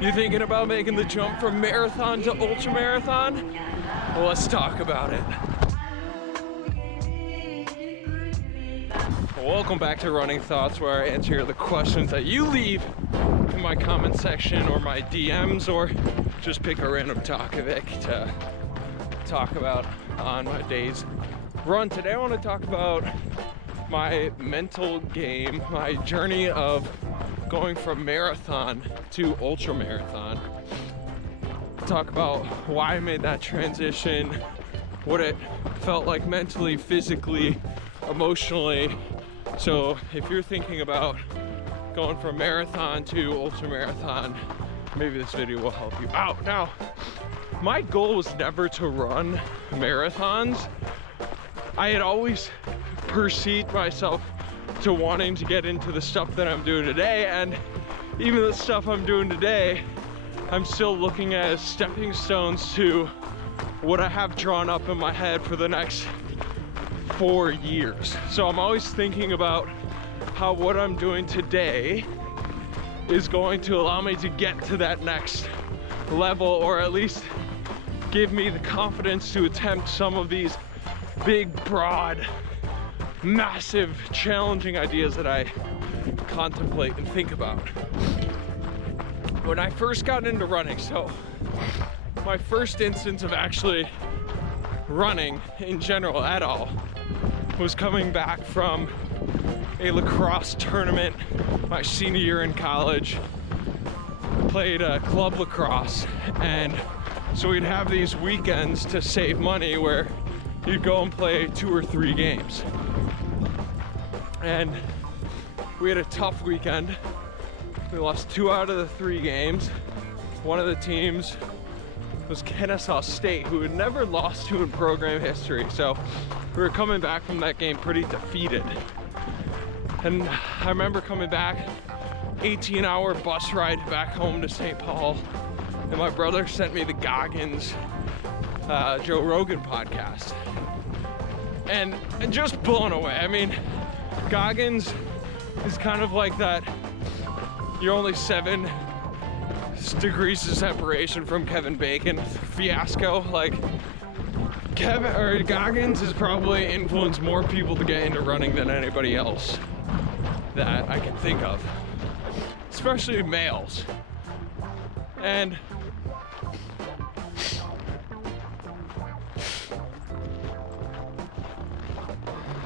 You thinking about making the jump from marathon to ultra marathon? Well, let's talk about it. Welcome back to Running Thoughts, where I answer the questions that you leave in my comment section or my DMs, or just pick a random topic to talk about on my day's run. Today I want to talk about my mental game, my journey of going from marathon to ultra marathon. Talk about why I made that transition, what it felt like mentally, physically, emotionally. So if you're thinking about going from marathon to ultra marathon, maybe this video will help you out. Now, my goal was never to run marathons. I had always perceived myself to wanting to get into the stuff that I'm doing today, and even the stuff I'm doing today, I'm still looking at as stepping stones to what I have drawn up in my head for the next 4 years. So I'm always thinking about how what I'm doing today is going to allow me to get to that next level, or at least give me the confidence to attempt some of these big, broad, massive, challenging ideas that I contemplate and think about. When I first got into running, so my first instance of actually running in general at all was coming back from a lacrosse tournament my senior year in college. I played club lacrosse, and so we'd have these weekends to save money where you'd go and play 2 or 3 games. And we had a tough weekend. We lost 2 out of the 3 games. One of the teams was Kennesaw State, who had never lost to in program history. So we were coming back from that game pretty defeated. And I remember coming back, 18-hour bus ride back home to St. Paul. And my brother sent me the Goggins Joe Rogan podcast. And just blown away. I mean, Goggins is kind of like that, you're only 7 degrees of separation from Kevin Bacon fiasco. Like, Goggins has probably influenced more people to get into running than anybody else that I can think of, especially males. And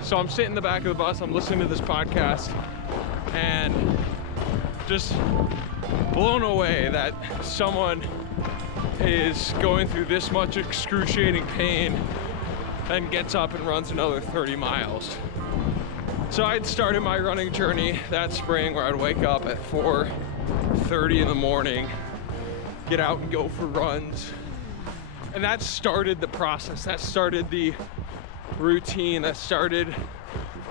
so I'm sitting in the back of the bus, I'm listening to this podcast, and just blown away that someone is going through this much excruciating pain and gets up and runs another 30 miles. So I'd started my running journey that spring where I'd wake up at 4:30 in the morning, get out and go for runs. And that started the process, that started the routine, that started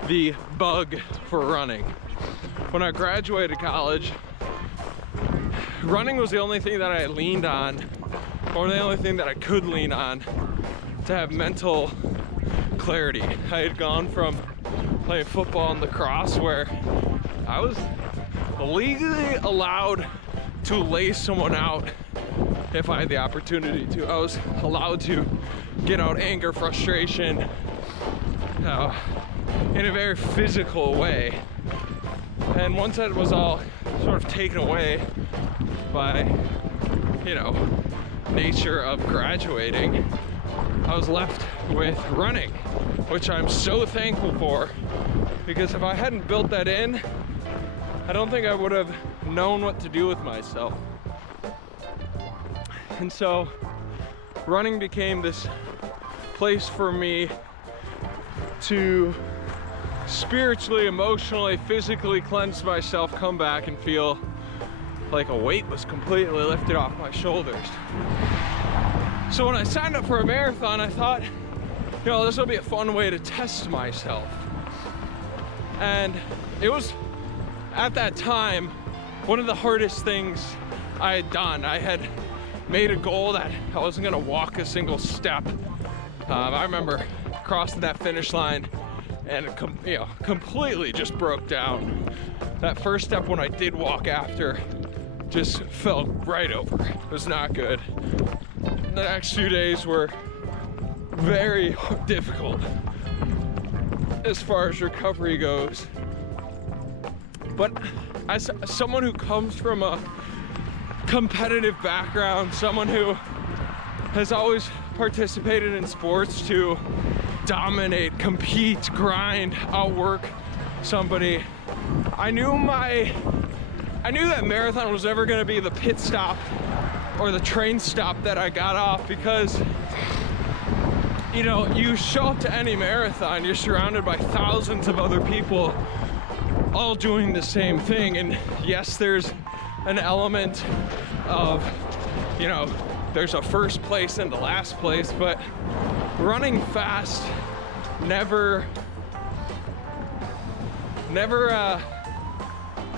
the bug for running. When I graduated college, running was the only thing that I leaned on, or the only thing that I could lean on to have mental clarity. I had gone from playing football and lacrosse, where I was legally allowed to lay someone out if I had the opportunity to. I was allowed to get out anger, frustration, in a very physical way. And once that was all sort of taken away by, nature of graduating, I was left with running, which I'm so thankful for, because if I hadn't built that in, I don't think I would have known what to do with myself. And so running became this place for me to spiritually, emotionally, physically cleanse myself, come back and feel like a weight was completely lifted off my shoulders. So when I signed up for a marathon, I thought, this will be a fun way to test myself. And it was, at that time, one of the hardest things I had done. I had made a goal that I wasn't gonna walk a single step. I remember crossing that finish line and completely just broke down. That first step when I did walk after just fell right over. It was not good. The next few days were very difficult as far as recovery goes. But as someone who comes from a competitive background, someone who has always participated in sports to dominate, compete, grind, outwork somebody, I knew that marathon was never going to be the pit stop or the train stop that I got off, because you know, you show up to any marathon, you're surrounded by thousands of other people all doing the same thing. And yes, there's an element of, you know, there's a first place and the last place, but running fast never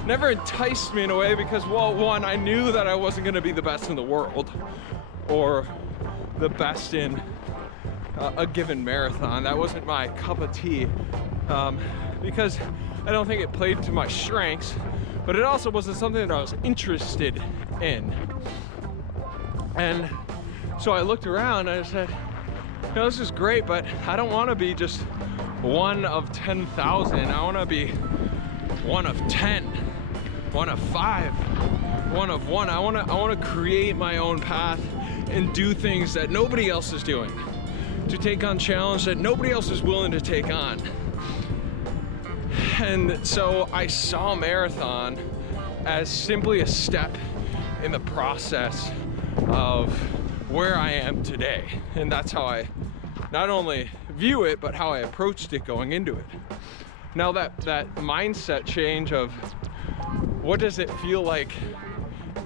enticed me in a way, because, well, one, I knew that I wasn't going to be the best in the world or the best in a given marathon. That wasn't my cup of tea, because I don't think it played to my strengths, but it also wasn't something that I was interested in. And so I looked around and I said, you know, this is great, but I don't want to be just one of 10,000. I want to be one of 10, one of 5, one of 1. I want to create my own path and do things that nobody else is doing, to take on challenge that nobody else is willing to take on. And so I saw marathon as simply a step in the process of where I am today. And that's how I not only view it, but how I approached it going into it. Now that mindset change of what does it feel like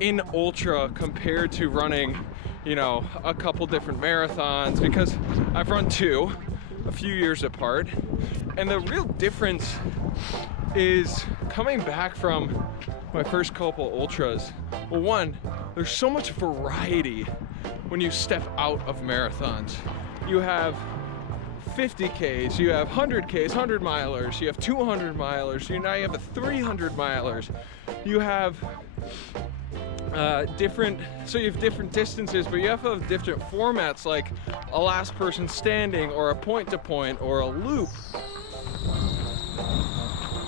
in ultra compared to running, you know, a couple different marathons, because I've run 2 a few years apart, and the real difference is coming back from my first couple ultras. Well, one, there's so much variety when you step out of marathons. You have 50Ks, you have 100Ks, 100 milers, you have 200 milers, now you have the 300 milers. You have different distances, but you have to have different formats, like a last person standing or a point to point or a loop.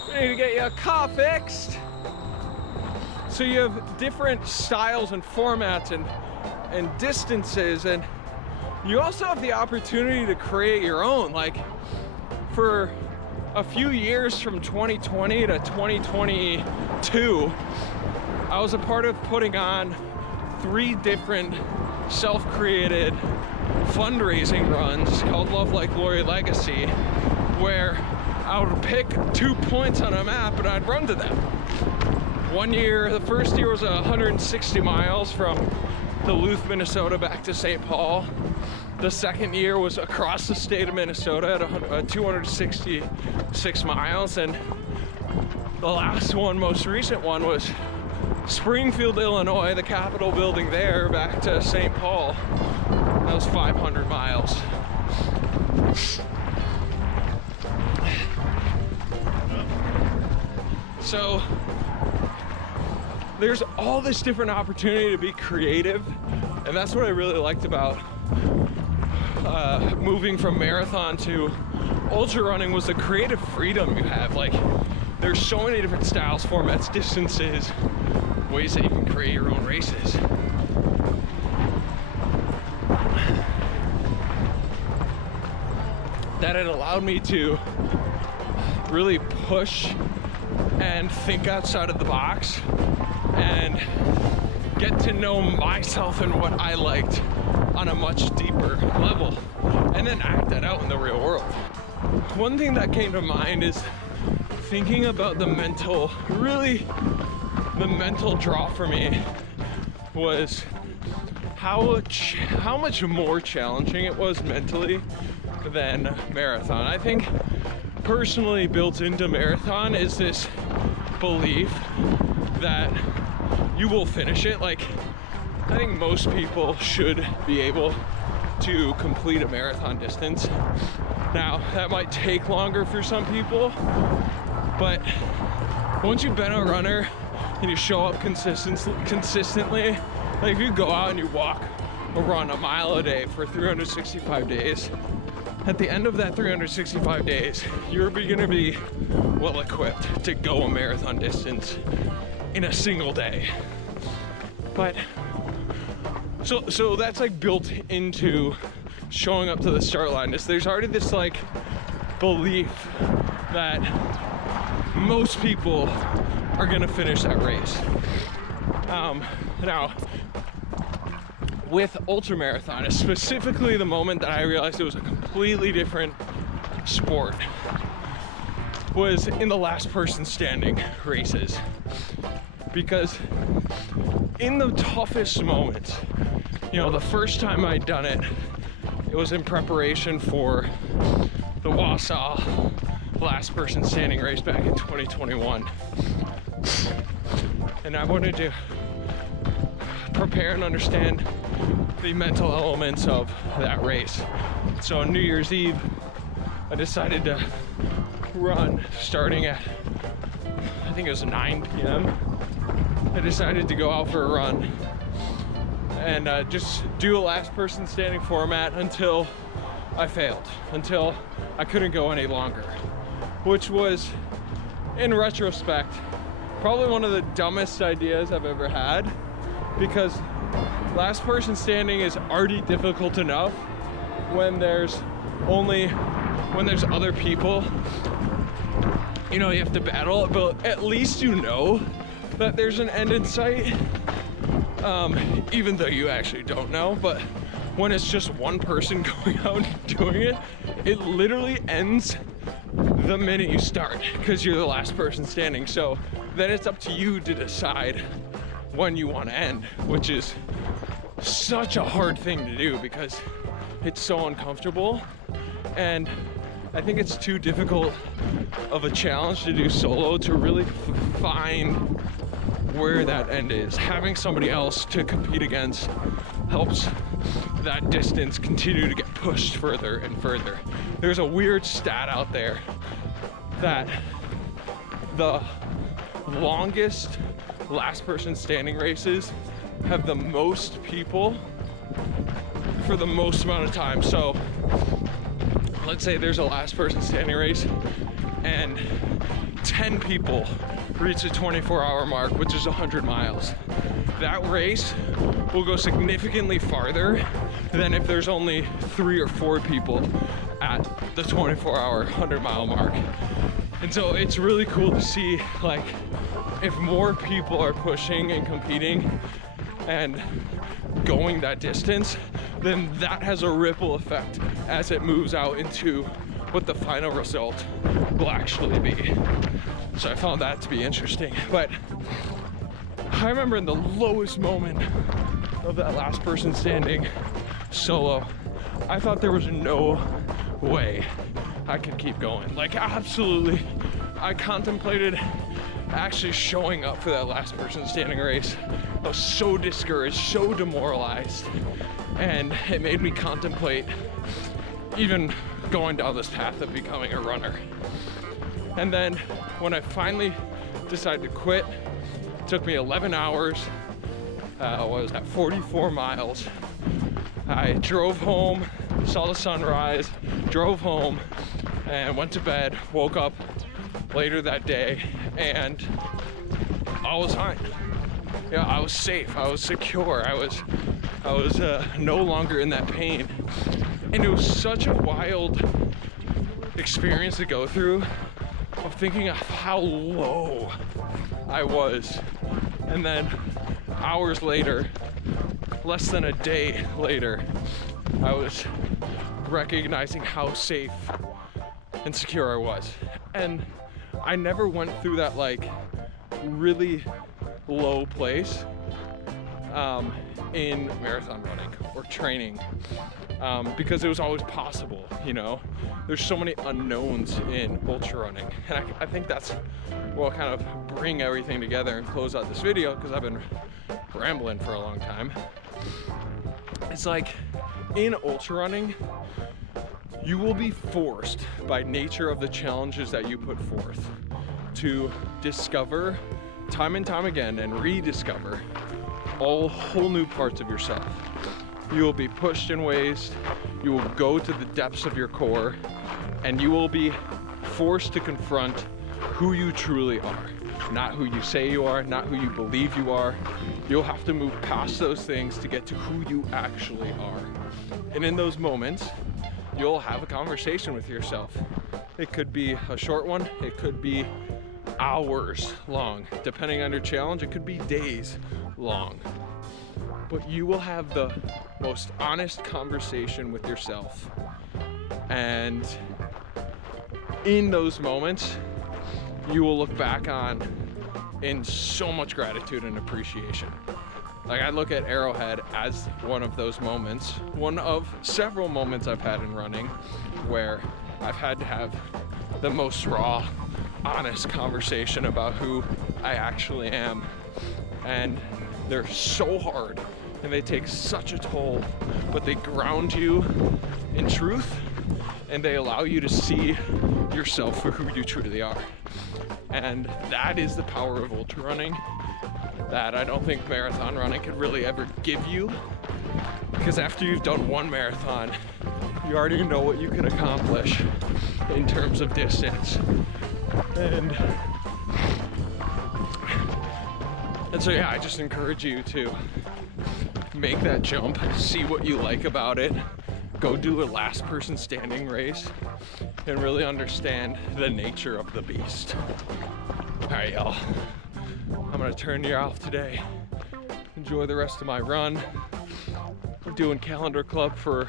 We need to get you a car fixed. So you have different styles and formats and distances, and you also have the opportunity to create your own. Like, for a few years from 2020 to 2022, I was a part of putting on 3 different self-created fundraising runs called Love Like Glory Legacy, where I would pick 2 points on a map and I'd run to them. One year, the first year was 160 miles from Duluth, Minnesota back to St. Paul. The second year was across the state of Minnesota at 266 miles. And the last one, most recent one, was Springfield, Illinois, the Capitol building there, back to St. Paul. That was 500 miles. So there's all this different opportunity to be creative, and that's what I really liked about moving from marathon to ultra running, was the creative freedom you have. Like, there's so many different styles, formats, distances, ways that you can create your own races. That it allowed me to really push and think outside of the box and get to know myself and what I liked on a much deeper level, and then act that out in the real world. One thing that came to mind is thinking about the mental draw for me was how much more challenging it was mentally than marathon. I think personally built into marathon is this belief that you will finish it. Like, I think most people should be able to complete a marathon distance. Now, that might take longer for some people, but once you've been a runner, and you show up consistently, like if you go out and you walk or run a mile a day for 365 days, at the end of that 365 days, you're gonna be well equipped to go a marathon distance in a single day. But so that's like built into showing up to the start line. There's already this like belief that most people are gonna finish that race. Now, with ultramarathon, specifically the moment that I realized it was a completely different sport was in the last person standing races. Because in the toughest moments, you know, the first time I'd done it, it was in preparation for the Wausau last person standing race back in 2021. And I wanted to prepare and understand the mental elements of that race. So on New Year's Eve, I decided to run starting at, I think it was 9 p.m. I decided to go out for a run and just do a last person standing format until I failed, until I couldn't go any longer, which was, in retrospect, probably one of the dumbest ideas I've ever had, because last person standing is already difficult enough when there's other people, you know, you have to battle, but at least you know that there's an end in sight, even though you actually don't know. But when it's just one person going out and doing it, it literally ends the minute you start, because you're the last person standing. So then it's up to you to decide when you want to end, which is such a hard thing to do because it's so uncomfortable, and I think it's too difficult of a challenge to do solo to really find where that end is. Having somebody else to compete against helps that distance continue to get pushed further and further. There's a weird stat out there that the longest last person standing races have the most people for the most amount of time. So let's say there's a last person standing race and 10 people reach the 24-hour mark, which is 100 miles. That race will go significantly farther than if there's only 3 or 4 people at the 24-hour 100-mile mark. And so it's really cool to see, like, if more people are pushing and competing and going that distance, then that has a ripple effect as it moves out into what the final result will actually be. So I found that to be interesting. But I remember in the lowest moment of that last person standing solo, I thought there was no way I could keep going. Like, absolutely. I contemplated actually showing up for that last person standing race. I was so discouraged, so demoralized, and it made me contemplate even going down this path of becoming a runner. And then when I finally decided to quit, it took me 11 hours. I was at 44 miles. I drove home, saw the sunrise, drove home, and went to bed, woke up later that day, and I was fine. Yeah, I was safe, I was secure, I was no longer in that pain. And it was such a wild experience to go through, of thinking of how low I was. And then hours later, less than a day later, I was recognizing how safe and secure I was. And I never went through that like really low place in marathon running or training, because it was always possible, you know. There's so many unknowns in ultra running, and I think that's what will kind of bring everything together and close out this video, because I've been rambling for a long time. It's like, in ultra running, you will be forced by nature of the challenges that you put forth to discover time and time again and rediscover all whole new parts of yourself. You will be pushed in ways, you will go to the depths of your core, and you will be forced to confront who you truly are. Not who you say you are, not who you believe you are. You'll have to move past those things to get to who you actually are. And in those moments, you'll have a conversation with yourself. It could be a short one, it could be hours long. Depending on your challenge, it could be days long. But you will have the most honest conversation with yourself. And in those moments, you will look back on in so much gratitude and appreciation. Like, I look at Arrowhead as one of those moments, one of several moments I've had in running where I've had to have the most raw, honest conversation about who I actually am. And they're so hard and they take such a toll, but they ground you in truth and they allow you to see yourself for who you truly are. And that is the power of ultra running that I don't think marathon running could really ever give you, because after you've done one marathon, you already know what you can accomplish in terms of distance. And so yeah, I just encourage you to make that jump, see what you like about it, go do a last person standing race, and really understand the nature of the beast. All right, y'all. I'm gonna turn you off today. Enjoy the rest of my run. I'm doing Calendar Club for,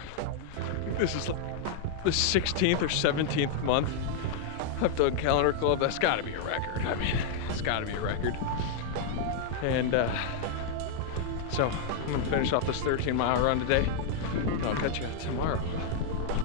this is like the 16th or 17th month I've done Calendar Club. That's gotta be a record. I mean, it's gotta be a record. And so I'm gonna finish off this 13-mile run today, and I'll catch you tomorrow.